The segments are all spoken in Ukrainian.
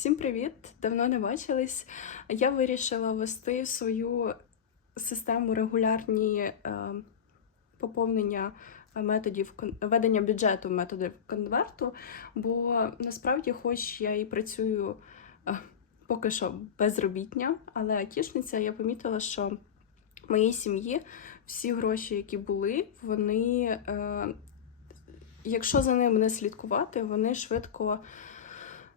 Всім привіт! Давно не бачились. Я вирішила ввести свою систему регулярні е, поповнення методів ведення бюджету методів конверту, бо насправді, хоч я і працюю е, поки що безробітня, але айтішниця, я помітила, що в моїй сім'ї всі гроші, які були, вони, е, якщо за ними не слідкувати, вони швидко.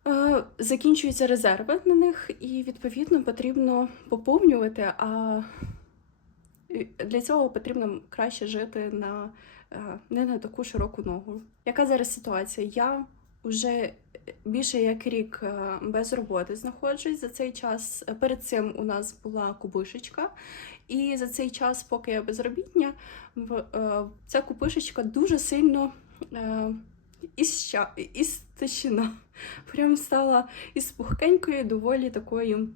Е, Закінчуються резерви на них, і відповідно потрібно поповнювати. А для цього потрібно краще жити на е, не на таку широку ногу. Яка зараз ситуація? Я вже більше як рік е, без роботи знаходжусь. За цей час перед цим у нас була кубишечка, і за цей час, поки я безробітня, ця кубишечка дуже сильно іща, істощена. Прям стала із пухкенькою, доволі такою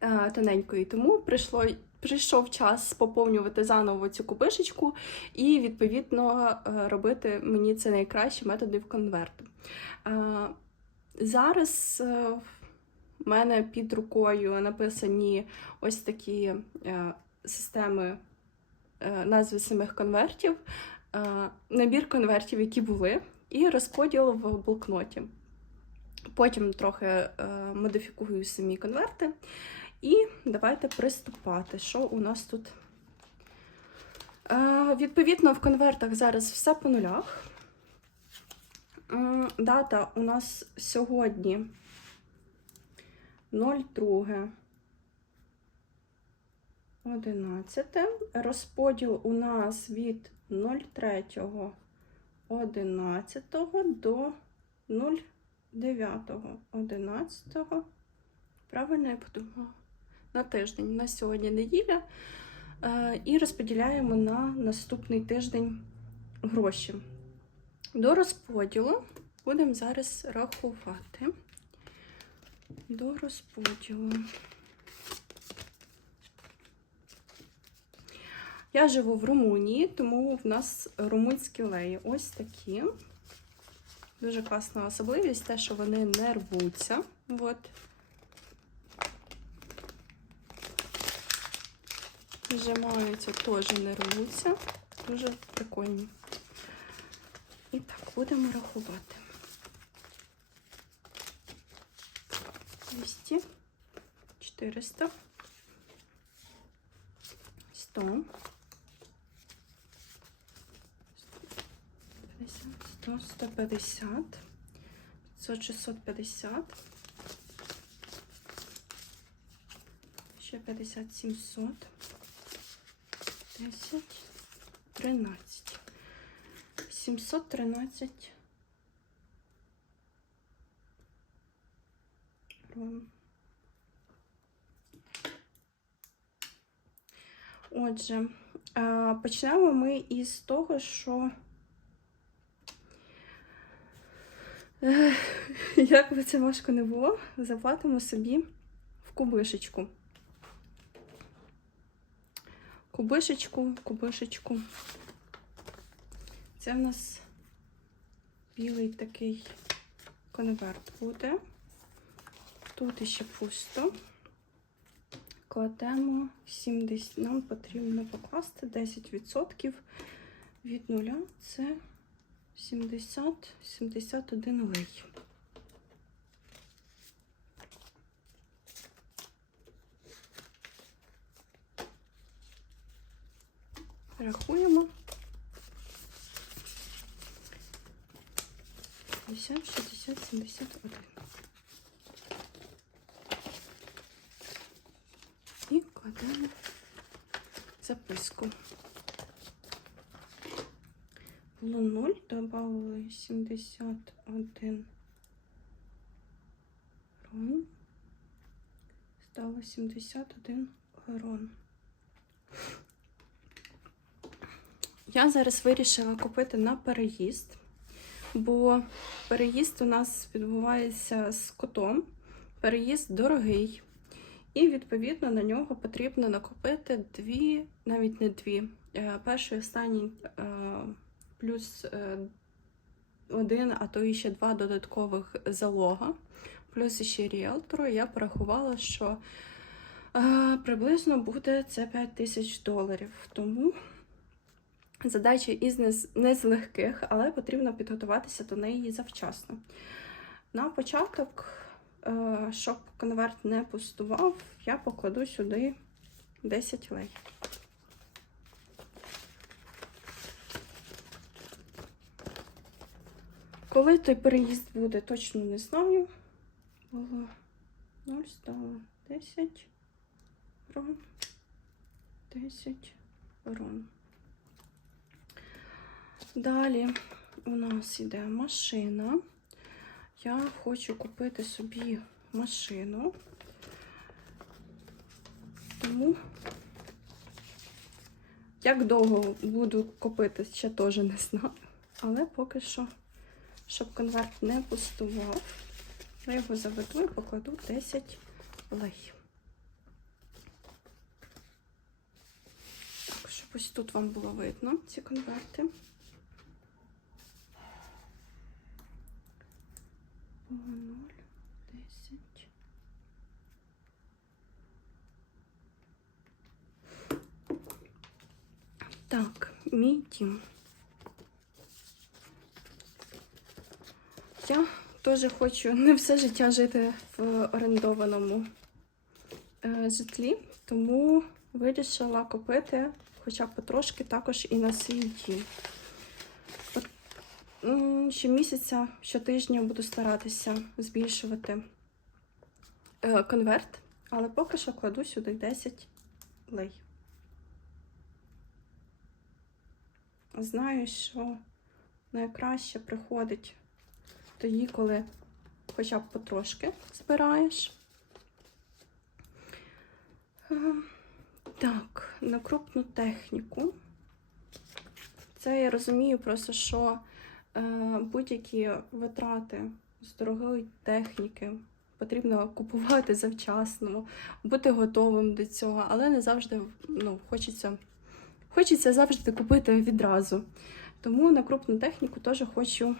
е, тоненькою. Тому прийшло, прийшов час поповнювати заново цю кубишечку і, відповідно, е, робити мені це найкраще методів конверту. Е, зараз е, в мене під рукою написані ось такі е, системи е, назви самих конвертів, е, набір конвертів, які були, і розподіл в блокноті. Потім трохи е, модифікую самі конверти. І давайте приступати. Що у нас тут? Е, відповідно, в конвертах зараз все по нулях. М, Дата у нас сьогодні 02. 11. Розподіл у нас від 03. 11 до 09. 11. Правильно я подумала? На тиждень. На сьогодні неділя. Е, І розподіляємо на наступний тиждень гроші. До розподілу будемо зараз рахувати. До розподілу. Я живу в Румунії, тому в нас румунські леї ось такі. Дуже класна особливість, те, що вони не рвуться. От. Зжимаються, теж не рвуться. Дуже прикольні. І так, будемо рахувати. 200, 400, 100, 100, 150, 500, 650, ще 50, 700, 10, 13. 713 крон. Отже, е, почнемо ми із того, що як би це важко не було, заплатимо собі в кубишечку. Кубишечку, кубишечку. Це в нас білий такий конверт буде. Тут іще пусто. Кладемо 70. Нам потрібно покласти 10% від нуля. Це 70-71 лей. Рахуємо. 50, 60, 71. І кладемо записку. Було 0, додали 71 грон. Стало 71 грон. Я зараз вирішила купити на переїзд бо переїзд у нас відбувається з котом. Переїзд дорогий. І, відповідно, на нього потрібно накопити дві, навіть не дві. е, Перший останній е, плюс е, один, а то і ще два додаткових залога. плюс ще ріелтору, я порахувала, що е, приблизно буде це 5 тисяч доларів. Тому задача із не з- легких, але потрібно підготуватися до неї завчасно. На початок, е, щоб конверт не пустував, я покладу сюди 10 лей. Коли той переїзд буде, точно не знаю. Було 0, стало 10 рон. 10 рон. Далі у нас йде машина. Я хочу купити собі машину. Тому як довго буду купити, ще теж не знаю. Але поки що, щоб конверт не пустував, я його заведу і покладу 10 лей. Так, щоб ось тут вам було видно ці конверти. По 0, 10. Так, мій дім. Я теж хочу не все життя жити в орендованому е, житлі, тому вирішила купити хоча б потрошки також і на свій дім. От, м, Щомісяця, щотижня буду старатися збільшувати е, конверт, але поки що кладу сюди 10 лей. Знаю, що найкраще приходить тоді, коли хоча б потрошки збираєш. Е, Так, на крупну техніку. Це я розумію просто, що е, будь-які витрати з дорогої техніки потрібно купувати завчасно, бути готовим до цього, але не завжди ну, хочеться, хочеться завжди купити відразу. Тому на крупну техніку теж хочу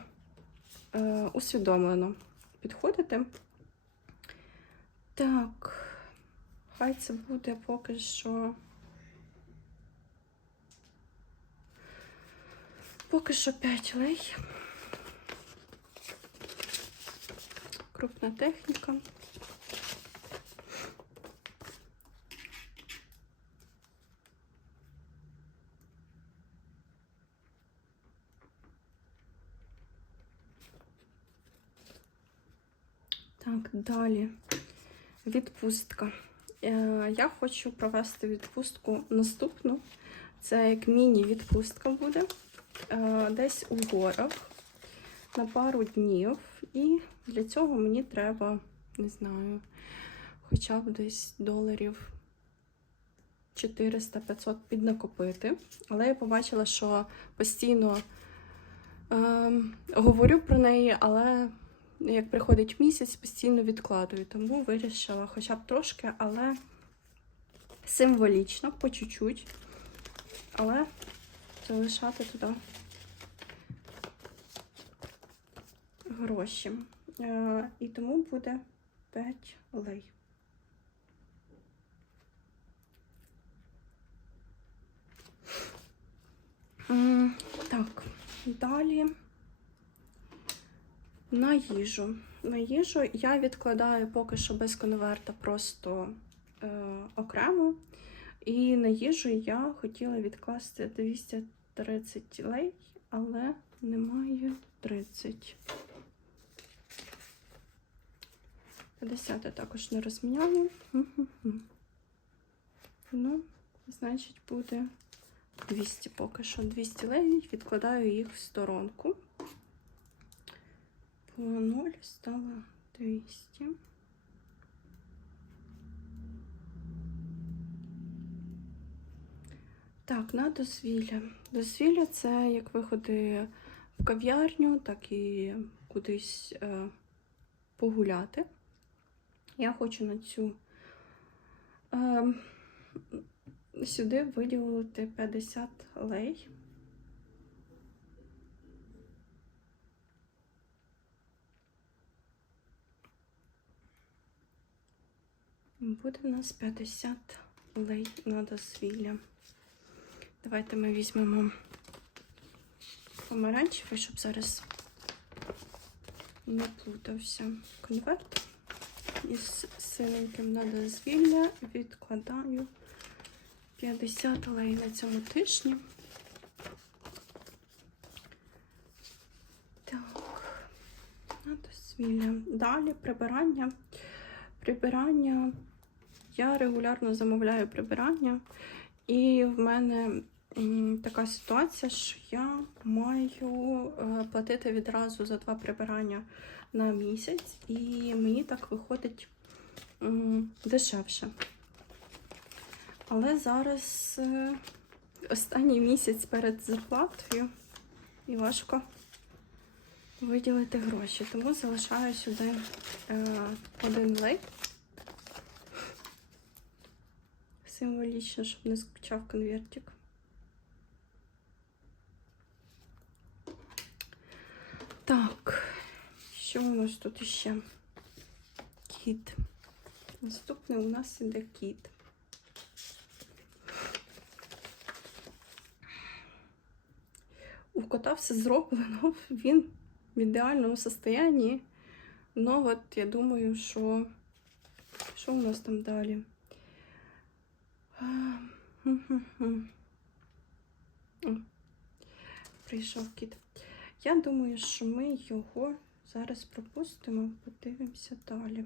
усвідомлено підходити. Так, хай це буде поки що. Поки що 5 лей. Крупна техніка. Так, далі. Відпустка. Е, Я хочу провести відпустку наступну. Це як міні-відпустка буде. Е, Десь у горах на пару днів. І для цього мені треба, не знаю, хоча б десь доларів 400-500 піднакопити. Але я побачила, що постійно е, говорю про неї, але як приходить місяць, постійно відкладую. Тому вирішила хоча б трошки, але символічно, по чуть-чуть. Але залишати туди гроші. Е, і тому буде 5 лей. Так, далі на їжу. На їжу я відкладаю поки що без конверта просто е, окремо. І на їжу я хотіла відкласти 230 лей, але немає 30. 50 також не розміняли. Ну, значить, буде 200 поки що. 200 лей, відкладаю їх в сторонку. По 0 стало 200. Так, на дозвілля. Дозвілля це як виходи в кав'ярню, так і кудись е, погуляти. Я хочу на цю е, сюди виділити 50 лей. Буде у нас 50 лей на дозвілля. Давайте ми візьмемо помаранчевий, щоб зараз не плутався конверт із синеньким на дозвілля. Відкладаю 50 лей на цьому тижні. Так, на дозвілля. Далі прибирання. Прибирання. Я регулярно замовляю прибирання, і в мене така ситуація, що я маю е, платити відразу за два прибирання на місяць, і мені так виходить дешевше. Але зараз е, останній місяць перед зарплатою і важко виділити гроші, тому залишаю сюди е, один лей. Символічно, щоб не скучав конвертик. Так, що у нас тут іще? Кіт. Наступний у нас іде кіт. У кота все зроблено, він в ідеальному состоянні. Ну, от я думаю, що. Що у нас там далі? О, Прийшов кіт. Я думаю, що ми його зараз пропустимо, подивимося далі.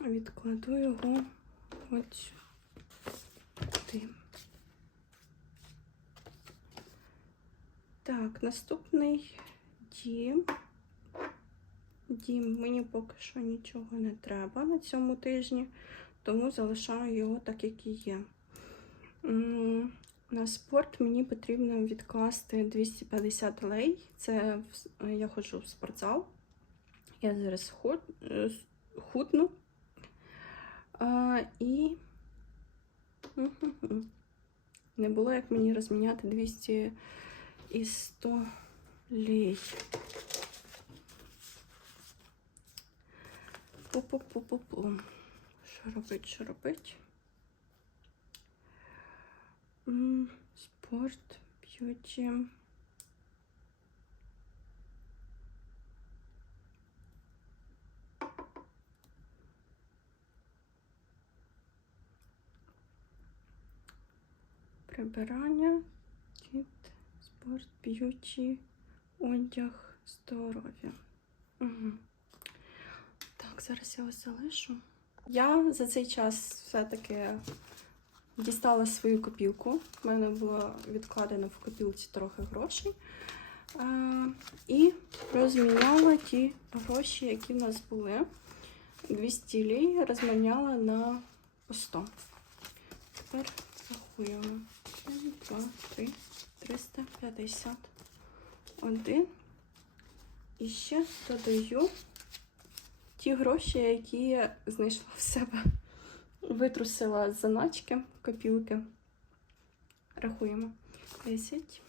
Відкладу його от сюди. Так, наступний дім. Дім, мені поки що нічого не треба на цьому тижні, тому залишаю його так, як і є. На спорт мені потрібно відкласти 250 лей. Це я ходжу в спортзал. Я зараз. А, і не було як мені розміняти 200 і 100 лей. Пу-пу-пу-пу-пу. Що робить, що робить? Спорт, б'юті. Прибирання, кіт, спорт, б'юті, одяг, здоров'я. Угу. Зараз я вас залишу. Я за цей час все-таки дістала свою копілку. У мене було відкладено в копілці трохи грошей. І розміняла ті гроші, які в нас були. 200 лій розміняла на по 100. Тепер рахуємо. 1, 2, 3, 351. І ще додаю ті гроші, які я знайшла в себе. Витрусила з заначки, копілки. Рахуємо. 10.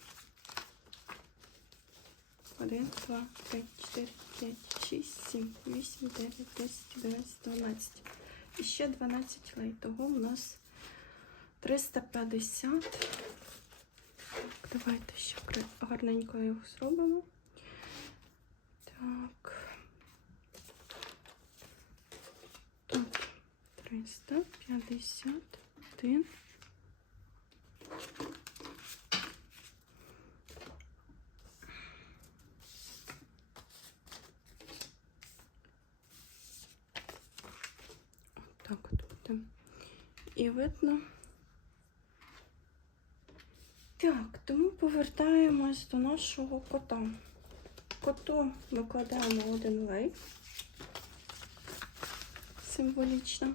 1, 2, 3, 4, 5, 6, 7, 8, 9, 10, 11, 12. І ще 12 лей. Того у нас 350. Так, давайте ще гарненько його зробимо. Так. Тут 351. Так от буде. І видно. Так, тому повертаємось до нашого кота. Коту викладаємо один лей. Символічно.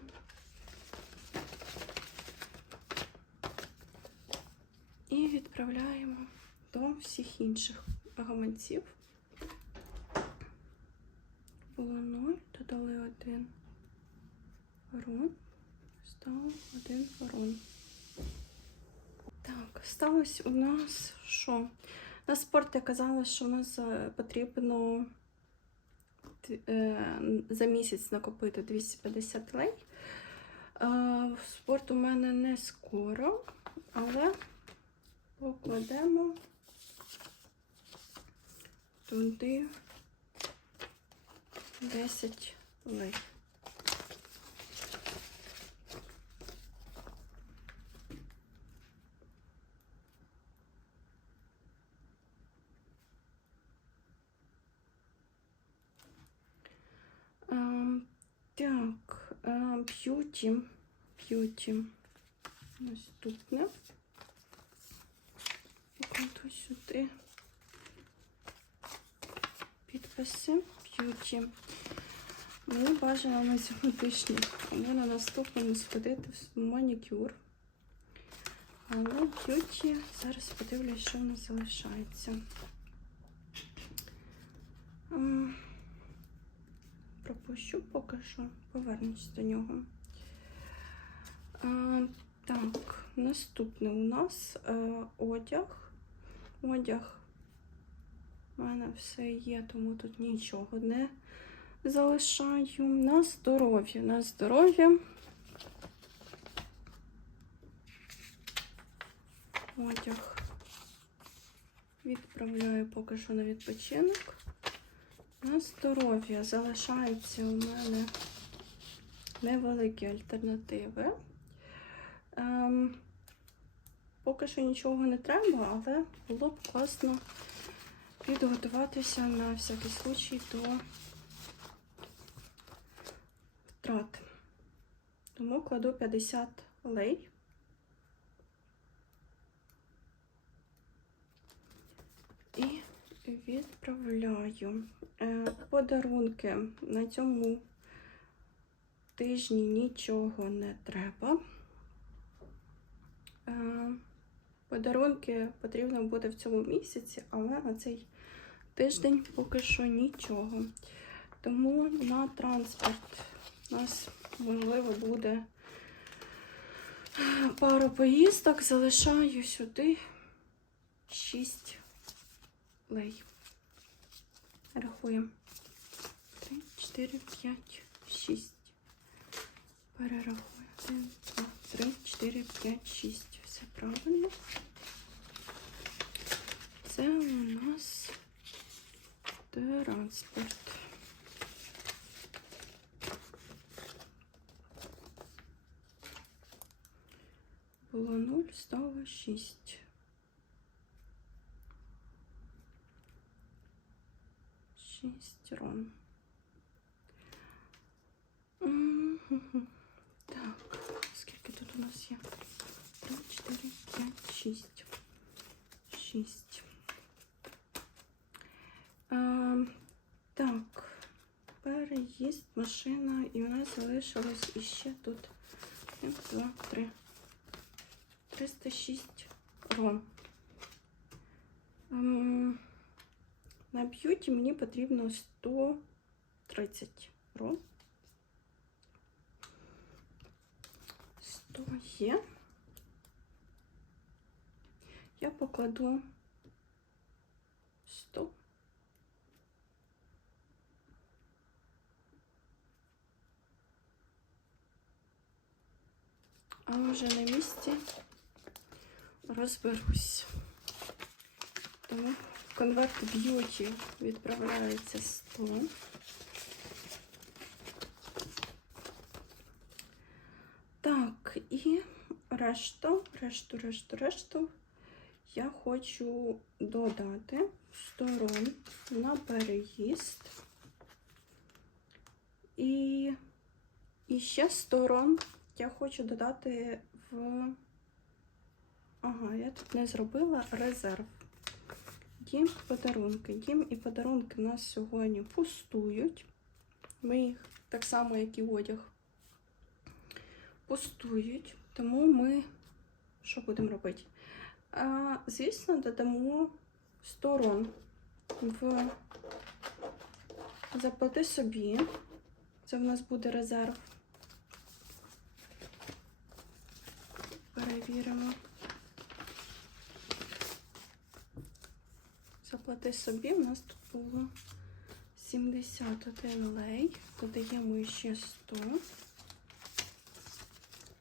І відправляємо до всіх інших гаманців. Було 0, додали один ворон, став один ворон. Так, сталося у нас що? На спорт я казала, що у нас е, потрібно е, за місяць накопити 250 лей. Е, Спорт у мене не скоро, але покладемо туди 10 лей. Ем, Так, е, б'юті. Б'юті. Наступне. Покладу сюди підписи. Б'юті. Мені бажано на цьому тижні. Тому на наступному сходити в манікюр. Але б'юті зараз подивлюсь, що в нас залишається. Пропущу поки що, повернусь до нього. А, так, наступне у нас е, одяг. Одяг. У мене все є, тому тут нічого не залишаю. На здоров'я, на здоров'я. Одяг відправляю поки що на відпочинок. На здоров'я залишаються у мене невеликі альтернативи. Ем, поки що нічого не треба, але було б класно підготуватися на всякий случай до втрат. Тому кладу 50 лей. І відправляю. Е, Подарунки на цьому тижні нічого не треба. Подарунки потрібно буде в цьому місяці, але на цей тиждень поки що нічого. Тому на транспорт у нас можливо буде пару поїздок. Залишаю сюди 6 лей. Рахуємо. 3, 4, 5, 6. Перерахую. 1, 2, 3, 4, 5, 6. Все правильно. Це у нас транспорт. Було 0, стало 6. Шестерон. Мгм. Так, скільки тут у нас є? 3, 4, 5, 6. 6. А, так, переїзд, машина, і у нас залишилось іще тут 1, 2, 3. 306 ром. Ем, на б'юті мені потрібно 130 ром. 100 є. Я покладу 100. А вже на місці розберусь. Тому в конверт б'юті відправляється 100. Так, і решту, решту, решту, решту я хочу додати сторон на переїзд. І, і ще сторон я хочу додати в. Ага, я тут не зробила резерв. Дім подарунки. Дім і подарунки у нас сьогодні пустують. Ми їх так само, як і одяг, пустують. Тому ми що будемо робити? Звісно, додамо сторон в заплати собі. Це в нас буде резерв. Перевіримо. Заплати собі. У нас тут було 71 лей. Додаємо ще 100.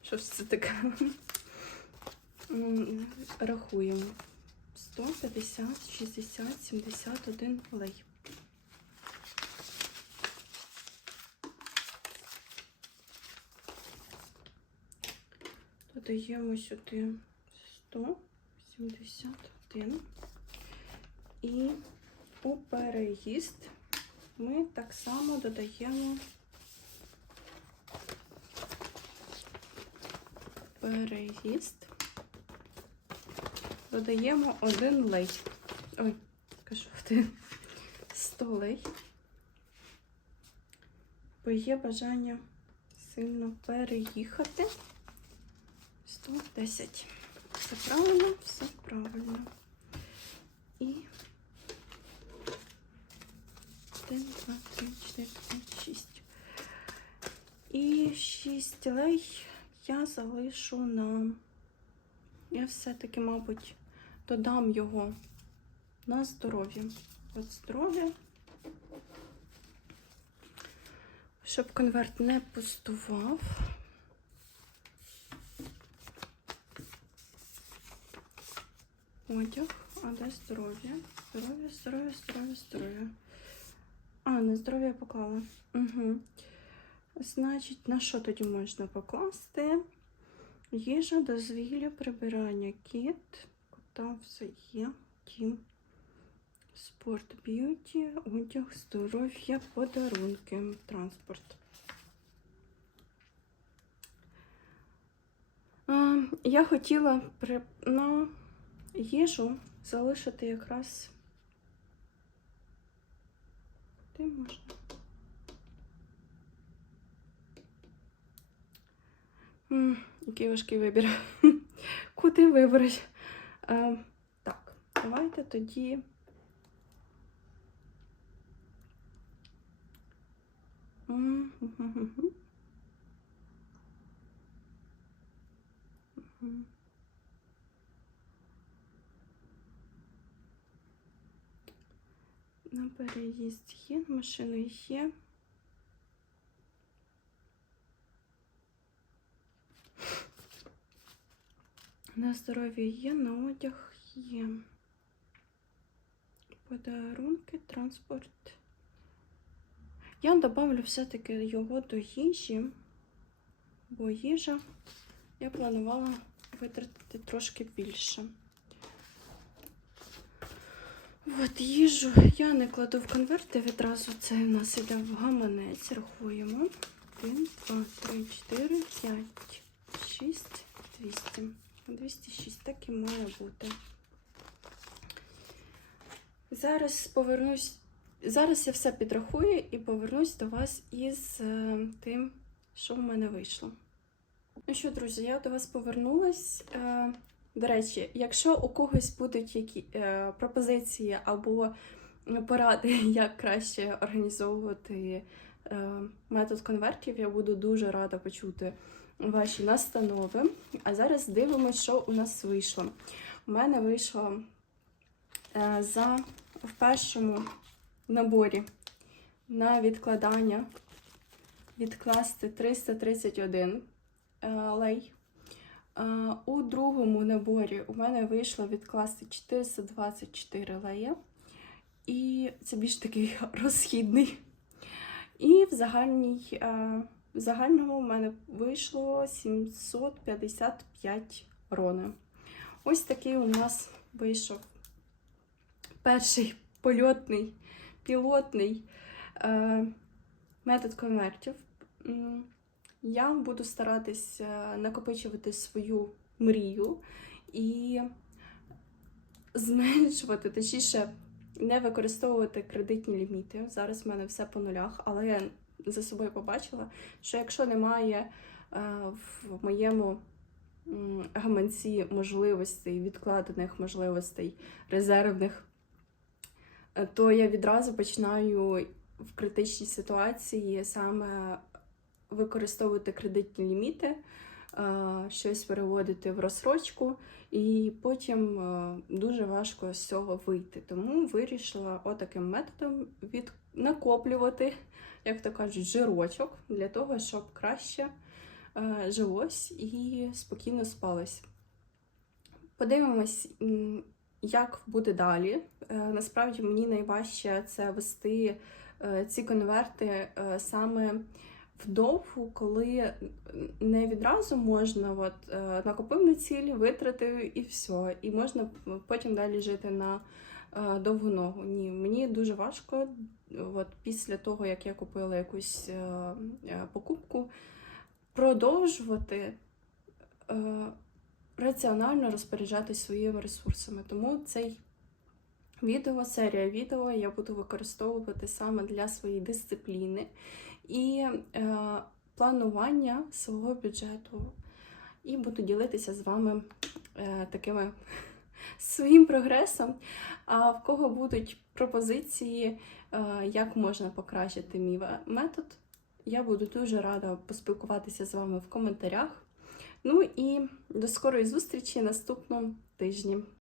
Що ж це таке? Рахуємо. 150, 60, 71 лей. Додаємо сюди 171. І у переїзд ми так само додаємо переїзд. Додаємо один лей. Ой, кажу один. 100 лей. Бо є бажання сильно переїхати. 110. Все правильно, все правильно. І 1, 2, 3, 4, 5, 6. І 6 лей я залишу на. Я все-таки, мабуть, додам його на здоров'я. От здоров'я. Щоб конверт не пустував. Одяг, а де здоров'я? Здоров'я, здоров'я, здоров'я, здоров'я. А, на здоров'я поклала. Угу. Значить, на що тоді можна покласти? Їжа, дозвілля, прибирання, кіт, кота все є, тім, спорт, б'юті, одяг, здоров'я, подарунки, транспорт. Я хотіла при... на їжу залишити якраз. Ти можна. Який важкий вибір. Куди вибрати? Е, так, давайте тоді. На переїзд є, на є. На здоров'я є, на одяг є. Подарунки, транспорт. Я добавлю все-таки його до їжі, бо їжа я планувала витратити трошки більше. От їжу я не кладу в конверти, відразу це у нас іде в гаманець. Рахуємо. 1, 2, 3, 4, 5, 6, 200. 206, так і має бути. Зараз повернусь. Зараз я все підрахую і повернусь до вас із е, тим, що в мене вийшло. Ну що, друзі, я до вас повернулась. Е, до речі, якщо у когось будуть які е, пропозиції або поради, як краще організовувати метод конвертів, я буду дуже рада почути ваші настанови. А зараз дивимося, що у нас вийшло. У мене вийшло е, за в першому наборі на відкладання відкласти 331 е, лей. Е, У другому наборі у мене вийшло відкласти 424 лея. І це більш такий розхідний. І в загальній, в загальному в мене вийшло 755 рони. Ось такий у нас вийшов перший польотний, пілотний е, метод конвертів. Я буду старатися накопичувати свою мрію і зменшувати, точніше, не використовувати кредитні ліміти. Зараз в мене все по нулях, але я за собою побачила, що якщо немає е, в моєму гаманці можливостей, відкладених можливостей, резервних, е, то я відразу починаю в критичній ситуації саме використовувати кредитні ліміти, е, щось переводити в розсрочку, і потім дуже важко з цього вийти. Тому вирішила отаким методом від накоплювати, як то кажуть, жирочок для того, щоб краще е, жилось і спокійно спалось. Подивимось, як буде далі. Е, Насправді мені найважче це вести е, ці конверти саме вдовгу, коли не відразу можна от, накопив на цілі, витратив і все. І можна потім далі жити на довгу ногу. Ні, мені дуже важко. От після того, як я купила якусь е, е, покупку, продовжувати е, раціонально розпоряджатись своїми ресурсами. Тому цей відео, серія відео я буду використовувати саме для своєї дисципліни і е, планування свого бюджету. І буду ділитися з вами е, такими своїм прогресом. А в кого будуть пропозиції, е, як можна покращити мій метод, я буду дуже рада поспілкуватися з вами в коментарях. Ну і до скорої зустрічі наступному тижні.